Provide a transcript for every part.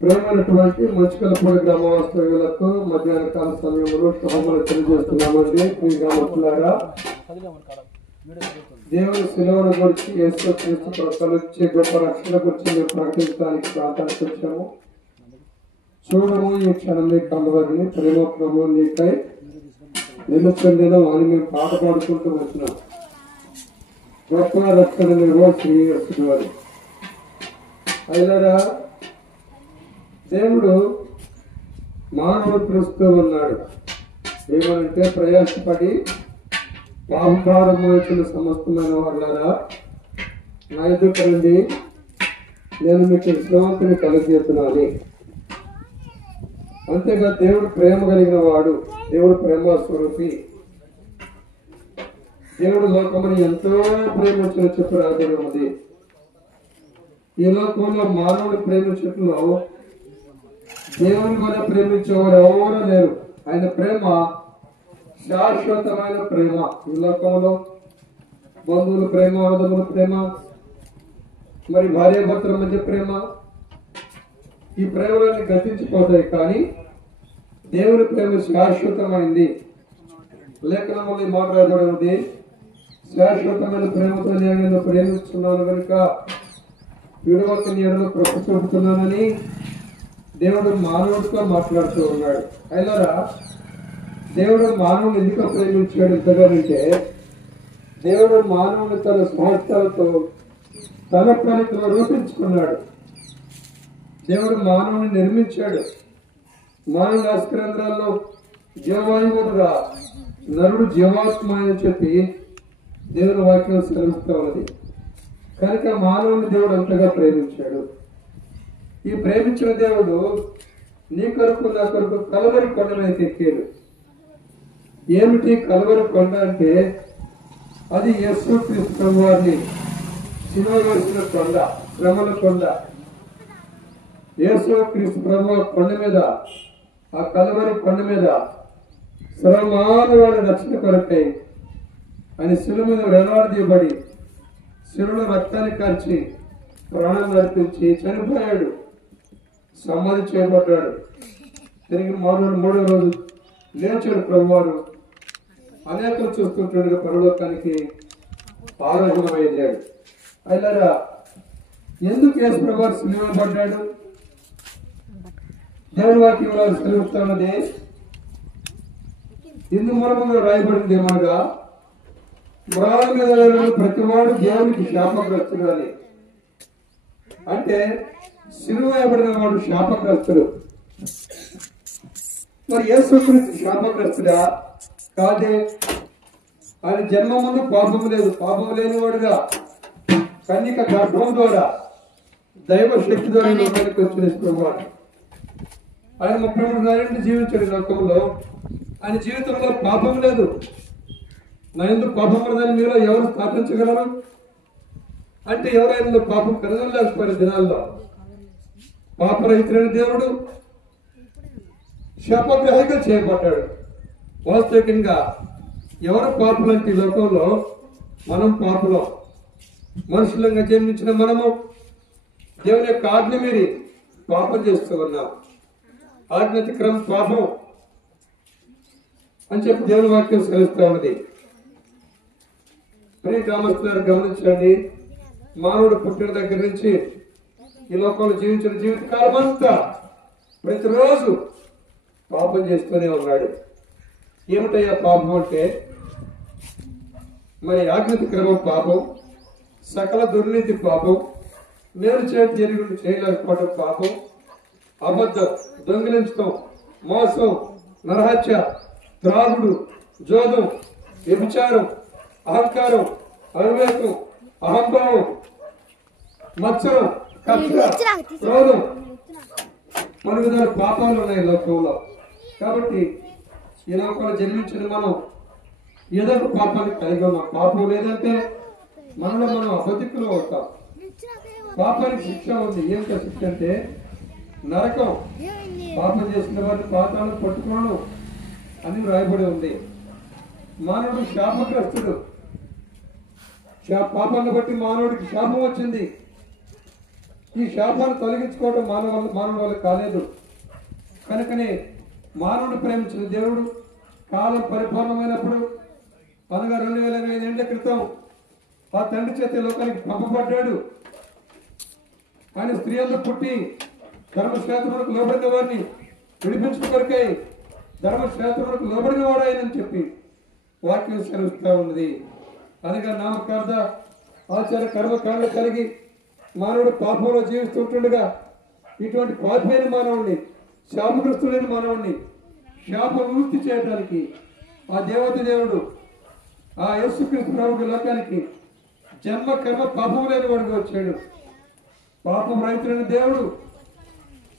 ప్రేమైనటువంటి మంచుకలపూడి గ్రామ వాస్తవ్యులకు మధ్యాహ్న కాల సమయంలో శుభములు తెలియజేస్తున్నామండి. మీ గ్రామస్తులారా, దేవుని శిలువను గురించి యేసుక్రీస్తు ప్రకటించే గొప్ప రక్షణ గురించి మేము ప్రకటించడానికి ప్రాంతానికి వచ్చాము. చూడము ఈ క్షణం నీ కలవరిని ప్రేమ ప్రభు నీకై నిలుచుండిన అని మేము పాట పాడుకుంటూ వచ్చినాం. గొప్ప రక్షణ నిర్వహణ శ్రీకృష్ణుడు వారి అయినరా దేవుడు మానవుడు పిలుస్తూ ఉన్నాడు. ఏమనంటే, ప్రయాసపడి పాపభారం వచ్చిన సమస్తమైన వాళ్ళారా నా ఎదుట రండి, నేను మీకు విశ్రాంతిని కలుగజేస్తున్నాను. అంతేగా దేవుడు ప్రేమ కలిగిన వాడు, దేవుడు ప్రేమ స్వరూపి. దేవుడు లోకముని ఎంతో ప్రేమించిన చెప్పు రాజున్నది. ఈ లోకంలో మానవుని ప్రేమించట్లో దేవుని వల్ల ప్రేమించేవారు ఎవరూ లేరు. ఆయన ప్రేమ శాశ్వతమైన ప్రేమ. ఈ లోకంలో బంధువుల ప్రేమ, వరదముల ప్రేమ, మరి భార్యాభర్తల మధ్య ప్రేమ, ఈ ప్రేమలన్నీ గతించిపోతాయి. కానీ దేవుని ప్రేమ శాశ్వతమైంది. లేఖనంలో ఈ మాట రాయబడినది, శాశ్వతమైన ప్రేమతో నేను ప్రేమిస్తున్నాను కనుక విడవక నీడలో కృప చూపుతున్నానని దేవుడు మానవుడితో మాట్లాడుతూ ఉన్నాడు. అయినరా దేవుడు మానవుని ఎందుకు ప్రేమించాడు ఎంతగానంటే, దేవుడు మానవుని తన స్వార్థాలతో తన ప్రణితిలో రూపించుకున్నాడు. దేవుడు మానవుని నిర్మించాడు. మానవుని అస్కరంధ్రాల్లో జీవాయువుడుగా నరుడు జీవాత్మ అని చెప్పి దేవుని వాక్యం సెలవుస్తూ ఉన్నది. కనుక మానవుని దేవుడు అంతగా ప్రేమించాడు. ఈ ప్రేమించిన దేవుడు నీ కొరకు నా కొరకు కలవరి కొండనైతే ఎక్కాడు. ఏమిటి కలవరి కొండ అంటే, అది యేసుక్రీస్తు వారిని శిలువ వేసిన కొండ, శ్రమల కొండ. యేసుక్రీస్తు ప్రభు కొండ మీద, ఆ కలవరి కొండ మీద సర్వమానవాడి రక్షణ కొరకై ఆయన శిలువ మీద వేలాడదీయబడి శిలువలో రక్తాన్ని కార్చి ప్రాణం నడిపించి చనిపోయాడు, సమాధి చేయబడ్డాడు. తిరిగి మూడో రోజు లేచాడు ప్రభువారు. అనేకలు చూస్తుంటాడు పరలోకానికి ఆరోహణమయ్యాడు. అయినారా ఎందుకు యేసు ప్రభువారు శిలువ పడ్డాడు? దేవుని వాక్యంలో సెలవుతున్నది, ఇందు మూలముగా రాయబడింది ఏమనగా, మృగాల మీద ప్రతివాడు దేవునికి శాపగ్రస్తుడు అని. అంటే శిలువ వేయబడిన వాడు శాపగ్రస్తుడు. మరి యేసుక్రీస్తు శాపగ్రస్తుడా? కాదే. ఆయన జన్మ ముందు పాపం లేదు. పాపం లేనివాడుగా కన్యక గర్భం ద్వారా దైవ శక్తి ద్వారా లోకానికి వచ్చిన ఆయన 33 నెలలు జీవించాడు లోకంలో. ఆయన జీవితంలో పాపం లేదు. నా ఎందుకు పాపం ఉన్నదని మీరు ఎవరు స్థాపించగలరు? అంటే ఎవరైనా పాపం కలగలేకపోయిన దినాల్లో పాపరహితుడైన దేవుడు శాపగ్రహిగా చేయబడ్డాడు. వాస్తవికంగా ఎవరు పాపులంటే ఈ లోకంలో మనం పాపులం. మనుషులంగా జన్మించిన మనము దేవుని యొక్క ఆజ్ఞ మీరి పాపం చేస్తూ ఉన్నాం. ఆజ్ఞాతిక్రమ పాపం అని చెప్పి దేవుని వాక్యం సెలవుస్తూ ఉన్నది. ప్రియ గ్రామస్తులారు గమనించండి, మానవుడు పుట్టిన దగ్గర నుంచి ఈ లోకంలో జీవించిన జీవితకాలం అంతా ప్రతిరోజు పాపం చేస్తూనే ఉన్నాడు. ఏమిటయ్యా పాపం అంటే, మరి ఆజ్ఞాతిక్రమం పాపం, సకల దుర్నీతి పాపం, మేలు చేయలేకపోవడం పాపం, అబద్ధం, దొంగిలించడం, మోసం, నరహత్య, త్రాగుడు, జోదం, వ్యభిచారం, అహంకారం, అవివేకం, అహంభావం, మత్సరం, కక్ష, క్రోధం, మన విధాల పాపాలు ఉన్నాయి లోకంలో. కాబట్టి ఈ లోకంలో జన్మించిన మనం ఏదో ఒక పాపాన్ని కలిగి ఉన్నాం. పాపం లేదంటే మనలో మనం అబద్ధికులు అవుతాం. పాపానికి శిక్ష ఉంది. ఏంటో శిక్ష అంటే నరకం. పాపం చేసిన వారిని పాతాలను పట్టుకోవడం అని రాయబడి ఉంది. మానవుడు శాపగ్రస్తుడు. పాపాన్ని బట్టి మానవుడికి శాపం వచ్చింది. ఈ శాపాన్ని తొలగించుకోవడం మానవుల వల్ల కాలేదు. కనుకనే మానవుడు ప్రేమించిన దేవుడు కాలం పరిపూర్ణమైనప్పుడు అనగా 2025 ఏళ్ల క్రితం ఆ తండ్రి చేత లోకానికి పంపబడ్డాడు. ఆయన స్త్రీ అందు పుట్టి ధర్మశాస్త్రములకు లోబడిన వారిని విడిపించుట కొరకై ధర్మశాస్త్రములకు లోబడిన వాడు ఆయనని చెప్పి వాక్యం సెలవుస్తూ ఉన్నది. అనగా నామకార్థ ఆచార కర్మకాండలు కలిగి మానవుడు పాపంలో జీవిస్తుంటుండగా ఇటువంటి పాపమైన మానవుడిని శాపగ్రస్తులైన మానవుడిని శాప విముక్తి చేయడానికి ఆ దేవుడు ఆ యేసుక్రీస్తు ప్రభువు లోకానికి జన్మ కర్మ పాపం లేని వాడిగా వచ్చాడు. పాపం రహితుడైన దేవుడు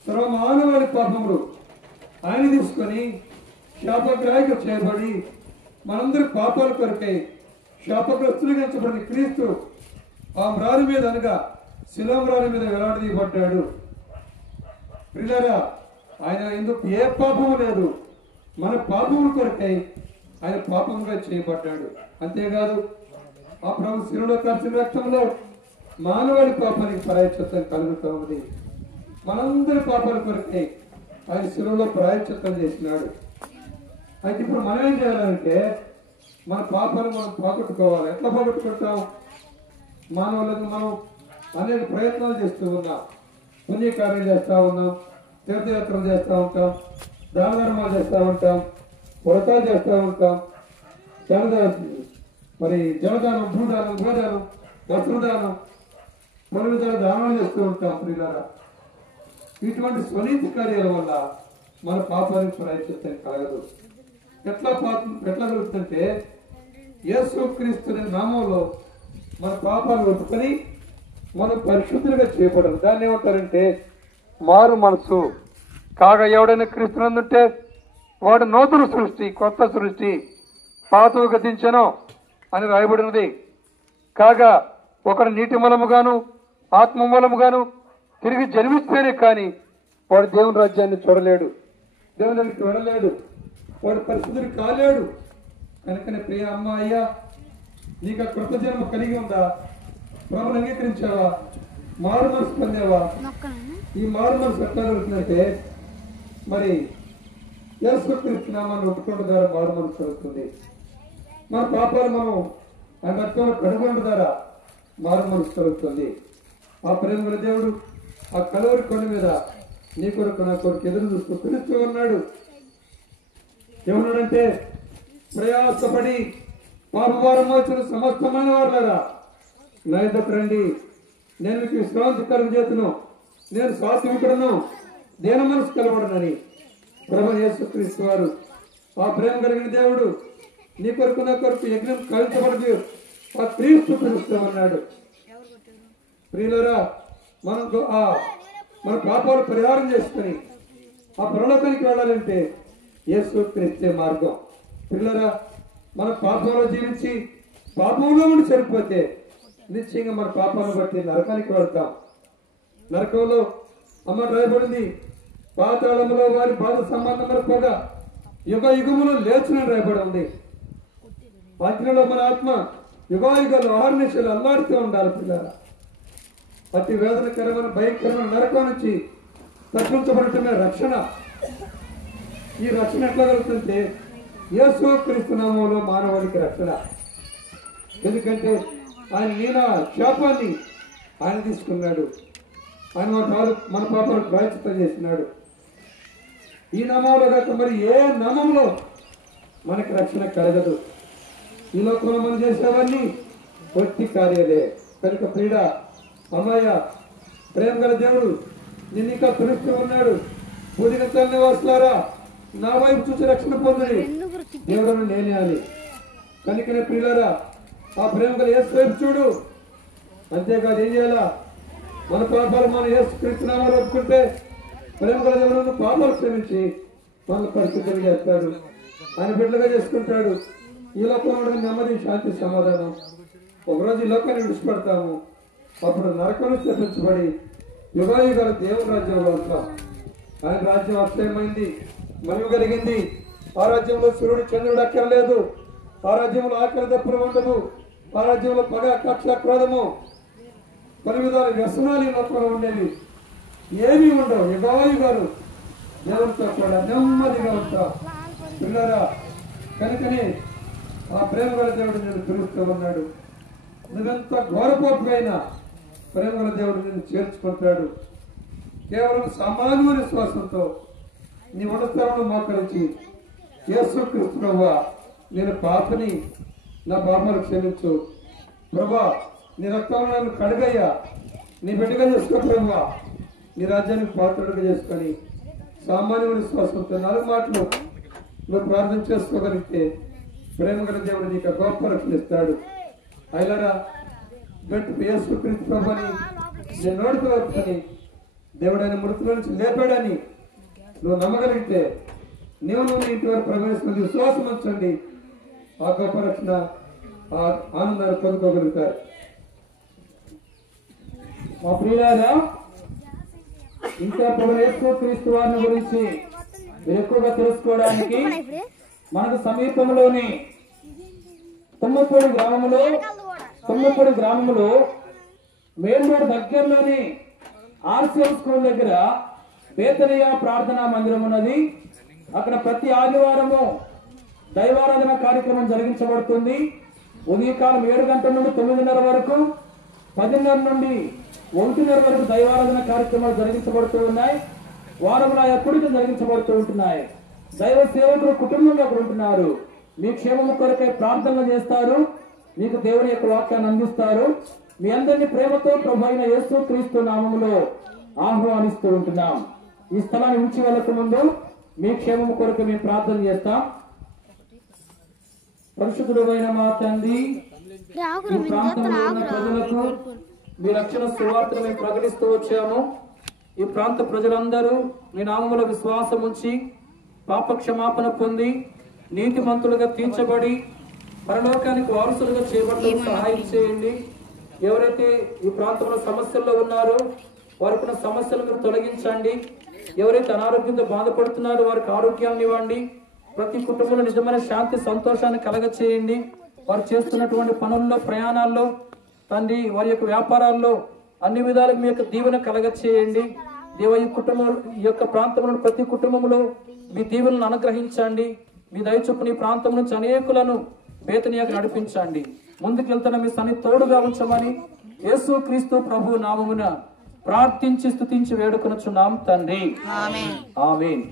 సర్వమానవాడి పాపములు ఆయన తీసుకొని శాపగ్రాహిక చేయబడి మనందరి పాపాల కొరకై శాపగ్రస్తులుగా ఎంచబడిన క్రీస్తు ఆ మ్రారి మీద అనగా శిలామ్రారి మీద వేలాడదీయబడ్డాడు. ప్రియులారా, ఆయన ఎందుకు ఏ పాపము లేదు, మన పాపముల కొరకై ఆయన పాపంగా చేయబడ్డాడు. అంతేకాదు ఆ ప్రభు శిలువలో కార్చిన రక్తంలో మానవాడి పాపానికి ప్రాయశ్చిత్తం కలుగుతూ ఉంది. మనందరి పాపాల కొరకై ఆయన శిలువలో ప్రాయశ్చిత్తం చేసినాడు. అయితే ఇప్పుడు మనం ఏం చేయాలంటే మన పాపాలు మనం పోగొట్టుకోవాలి. ఎట్లా పోగొట్టుకుంటాం? మానవులకు మనం అనేక ప్రయత్నాలు చేస్తూ ఉన్నాం, పుణ్యకార్యాలు చేస్తూ ఉన్నాం, తీర్థయాత్రలు చేస్తూ ఉంటాం, దాన ధర్మాలు చేస్తూ ఉంటాం, వ్రతాలు చేస్తూ ఉంటాం, జనదానం, భూదానం, గోదానం, వస్త్రదానం, పలు విధాల దానాలు చేస్తూ ఉంటాం. ప్రియులారా, ఇటువంటి స్వనీతి కార్యాల వల్ల మన పాపానికి ప్రాయశ్చిత్తం కలగదు. ఎట్లా కలుగుతుందంటే యేసుక్రీస్తు నామంలో మన పాపాలు ఒప్పుకొని మనం పరిశుద్ధులుగా చేయబడదు. దాన్ని ఏమంటారంటే మారు మనసు. కాగా ఎవడైనా క్రీస్తునందుంటే వాడు నూతన సృష్టి, కొత్త సృష్టి, పాతవు గతించను అని రాయబడినది. కాగా ఒకడు నీటి మూలముగాను ఆత్మ మూలముగాను తిరిగి జన్మిస్తేనే కానీ వాడు దేవుని రాజ్యాన్ని చూడలేడు, దేవుని దగ్గరికి వెళ్ళలేడు, వాడు పరిశుద్ధుడు కాలేడు. కనుకనే ప్రియ అమ్మ, అయ్యా, నీకు ఆ కృత జన్మ కలిగి ఉందా? ప్రభుని అంగీకరించావా? మారు మనసు పొందావా? ఈ మారు మనసు ఎట్లా జరుగుతుందంటే మరి యేసుక్రీస్తు నామాన్ని ఒప్పుకోవడం ద్వారా మారు మనసు జరుగుతుంది. మన పాపాలు మనం ఆయన రక్తంలో కడుగొనడం ద్వారా మారు మనసు జరుగుతుంది. ఆ ప్రేమ దేవుడు ఆ కలువరి కొండ మీద నీ కొరకు నా కొరకు ఎదురు చూస్తూ పిలుస్తూ ఉన్నాడు. ఏమన్నాడంటే, ప్రయాసపడి పాపభారం మోచిన సమస్తమైన వారులారా నా యొద్దకు రండి, నేను మీకు విశ్రాంతి కలుగజేతును, నేను సాత్వికుడను, దీన మనసు కలవడనని ప్రభు యేసుక్రీస్తు వారు ఆ ప్రేమ కలిగిన దేవుడు నీ కొరకు నా కొరకు యజ్ఞం కవించబడదు ఆ క్రీస్తు పిలుస్తూ ఉన్నాడు. ప్రియులారా, మనం మన పాపాలు పరిహారం చేసుకుని ఆ పరలోకానికి వెళ్ళాలంటే యేసుక్రీస్తే మార్గం. పిల్లరా, మన పాపంలో జీవించి పాపంలో ఉండి సరిపోతే నిశ్చయంగా మన పాపాలను బట్టి నరకానికి వెళ్తాం. నరకంలో అమ్మ రాయబడింది, పాతాళంలో వారి బాధ సంబంధమైన పొగ యుగ యుగములో లేచునని రాయబడి ఉంది. అగ్నిలో మన ఆత్మ యుగాయుగాలు 6 నిమిషాలు అల్లాడుతూ ఉండాలి. పిల్లరా, అతి వేదనకరమైన భయంకరమైన నరకం నుంచి తప్పించబడటమే రక్షణ. ఈ రక్షణ ఎట్లా కలుగుతుంటే యేసుక్రీస్తు నామములో మానవాడికి రక్షణ. ఎందుకంటే ఆయన నీనా శాపాన్ని ఆయన తీసుకున్నాడు, ఆయన మన పాపాలకు ప్రాయశ్చిత్తం చేసినాడు. ఈ నామంలో కాక మరి ఏ నామంలో మనకి రక్షణ కలగదు. ఈ లోకంలో మనం చేసేవన్నీ పొట్టి కార్యాలే. కనుక ప్రియుడ అమ్మాయ, ప్రేమ గల దేవుడు నిన్ను ఇంకా పిలుస్తూ ఉన్నాడు. పూజిక నివాసులారా, నా వైపు చూసి రక్షణ పొందని దేవుడు నేనే అని. కనుకనే ప్రియులారా, ఆ ప్రేమ గల యేసు వైపు చూడు. అంతేకాదు ఏం చేయాలా? మన పాపాలు మన యేసుక్రీస్తు నామములో ఒప్పుకుంటే ప్రేమ గల దేవుడు పాపాలు క్షమించి మన పరిస్థితులు చేస్తాడు, ఆయన బిడ్డలుగా చేసుకుంటాడు. ఈ లోకంలో నెమ్మది, శాంతి, సమాధానం. ఒకరోజు ఈ లోకాన్ని విడిచిపెడతాము, అప్పుడు నరకం తప్పించబడి యుగాయుగాలు దేవుని రాజ్యంలో ఉంటాం. ఆయన రాజ్యం అక్షయమైంది, మహిమ కలిగింది. ఆ రాజ్యంలో సూర్యుడు చంద్రుడు అక్కర్లేదు, ఆ రాజ్యంలో ఆకలి దప్పులు ఉండదు, ఆ రాజ్యంలో పగ, కక్ష, క్రోధము కొన్ని విధాల వ్యసనాలు ఈ లోకంలో ఉండేవి ఏమీ ఉండవు. యుగాయుగాలు దేవుడితో కూడా నెమ్మదిగా ఉంటా పిల్లరా. కనుకనే ఆ ప్రేమ గల దేవుడు నేను పిలుస్తూ ఉన్నాడు. నువ్వెంత ఘోరపోటుకైనా ప్రేమ గల దేవుడు నిన్ను చేర్చుకుంటాడు. కేవలం సామాన్య విశ్వాసంతో నీ ఉన్నతలను మోకరించి యేసుక్రీస్తు ప్రభువా నేను పాపని, నా పాపను క్షమించు ప్రభా, నీ రక్తంలో నన్ను కడుగయ్యా, నీ బిడ్డగా చేసుకో ప్రభువా, నీ రాజ్యానికి పాత్రుడిగా చేసుకొని సామాన్య విశ్వాసంతో 4 మాటలు నువ్వు ప్రార్థన చేసుకోగలిగితే ప్రేమ గల దేవుడు నీకు గొప్ప రక్షణ ఇస్తాడు. అయిలరా యేసుక్రీస్తు ప్రభుని నేను నోటితో వచ్చని దేవుడు ఆయన మృతుల నుంచి లేపాడని నువ్వు నమ్మగలిగితే నువ్వు ఇంటి వరకు ప్రవేశించి విశ్వాసం ఉంచండి. ఆ గొప్ప రక్షణ ఆ ఆనందాన్ని పొందుకోగలుగుతారు. మా ప్రియులారా, ఇంకా యేసుక్రీస్తు వారిని గురించి ఎక్కువగా తెలుసుకోవడానికి మనకు సమీపంలోని తుమ్మపూడి గ్రామంలో మేల్మూడు దగ్గరలోని ఆర్సిఎం స్కూల్ దగ్గర బేతనియా ప్రార్థనా మందిరం ఉన్నది. అక్కడ ప్రతి ఆదివారము దైవారాధన కార్యక్రమం జరిగించబడుతుంది. ఉదయకాలం 7 గంటల నుండి 9:30 వరకు, 10:30 నుండి 1:30 వరకు దైవారాధన కార్యక్రమాలు జరిగించబడుతూ ఉన్నాయి. వారంలో ఎప్పటికీ జరిగించబడుతూ ఉంటున్నాయి. దైవ సేవకులు కుటుంబంలో అక్కడ ఉంటున్నారు. మీ క్షేమము కొరకై ప్రార్థనలు చేస్తారు. మీకు దేవుని యొక్క వాక్యాన్ని అందిస్తారు. మీ అందరినీ ప్రేమతో ప్రభు అయిన యేసుక్రీస్తు నామములో ఆహ్వానిస్తూ ఉంటున్నాం. ఈ స్థలాన్ని ఉంచి వెళ్ళక ముందు మీ క్షేమము కొరకు మేము ప్రార్థన చేస్తాం. పరిశుద్ధుడు అయిన మా తండ్రి, ఈ ప్రాంతంలో ఉన్న ప్రజలకు మీ రక్షణ సువార్తను మేము ప్రకటిస్తూ వచ్చాము. ఈ ప్రాంత ప్రజలందరూ మీ నామములో విశ్వాసం ఉంచి పాప క్షమాపణ పొంది నీతిమంతులుగా తీర్చబడి పరలోకానికి వారసులుగా చేయబడడానికి సహాయం చేయండి. ఎవరైతే ఈ ప్రాంతంలో సమస్యల్లో ఉన్నారో వారికి సమస్యలు మీరు తొలగించండి. ఎవరైతే అనారోగ్యంతో బాధపడుతున్నారో వారికి ఆరోగ్యాన్ని ఇవ్వండి. ప్రతి కుటుంబంలో నిజమైన శాంతి సంతోషాన్ని కలగ చేయండి. వారు చేస్తున్నటువంటి పనుల్లో, ప్రయాణాల్లో తండ్రి, వారి యొక్క వ్యాపారాల్లో అన్ని విధాలకు మీ యొక్క దీవెన కలగ చేయండి. దేవ ఈ కుటుంబం, ఈ యొక్క ప్రాంతంలో ప్రతి కుటుంబంలో మీ దీవెనలను అనుగ్రహించండి. మీ దయచొప్పున ఈ ప్రాంతం నుంచి అనేకులను బేతనియాకు నడిపించండి. ముందుకు వెళ్తున్న మీ సన్నిధి తోడుగా ఉంచమని యేసుక్రీస్తు ప్రభు నామమున ప్రార్థించి స్తుతించి వేడుకొనుచున్నాం తండ్రి. ఆమేన్.